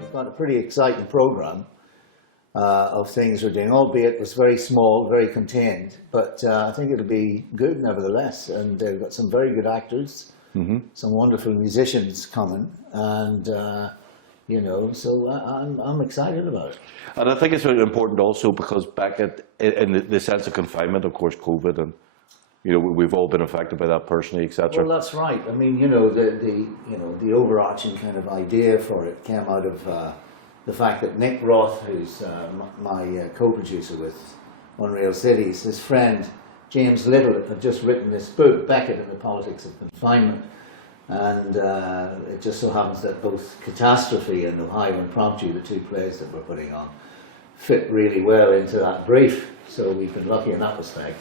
We've got a pretty exciting programme of things we're doing, albeit it's very small, very contained, but I think it'll be good nevertheless. And we've got some very good actors, some wonderful musicians coming, and you know, so I'm excited about it. And I think it's very important also because Beckett, in the sense of confinement, of course, COVID, and you know, we've all been affected by that personally, etc. Well, that's right. I mean, you know, the overarching kind of idea for it came out of the fact that Nick Roth, who's my co-producer with Unreal Cities, his friend James Little had just written this book, Beckett and the Politics of Confinement, and it just so happens that both Catastrophe and Ohio Impromptu, the two plays that we're putting on, fit really well into that brief, so we've been lucky in that respect.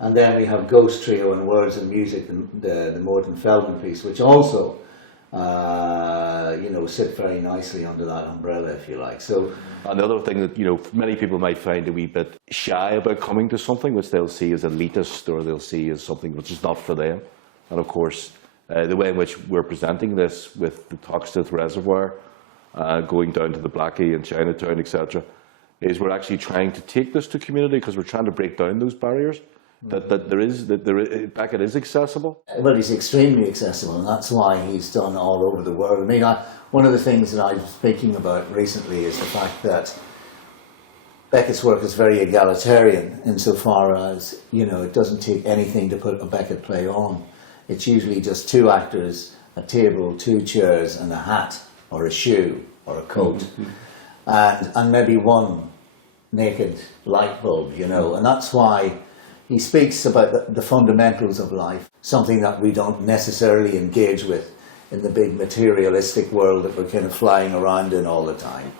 And then we have Ghost Trio and Words and Music, the Morton Feldman piece, which also you know, sit very nicely under that umbrella, if you like. So, and the other thing that, you know, many people might find a wee bit shy about coming to something which they'll see as elitist, or they'll see as something which is not for them. And of course, the way in which we're presenting this with the Toxteth Reservoir, going down to the Blackie and Chinatown, etc., is we're actually trying to take this to community because we're trying to break down those barriers. That Beckett is accessible? Well, he's extremely accessible, and that's why he's done all over the world. I mean, one of the things that I was speaking about recently is the fact that Beckett's work is very egalitarian insofar as, you know, it doesn't take anything to put a Beckett play on. It's usually just two actors, a table, two chairs, and a hat, or a shoe, or a coat, and maybe one naked light bulb, you know, and that's why he speaks about the fundamentals of life, something that we don't necessarily engage with in the big materialistic world that we're kind of flying around in all the time.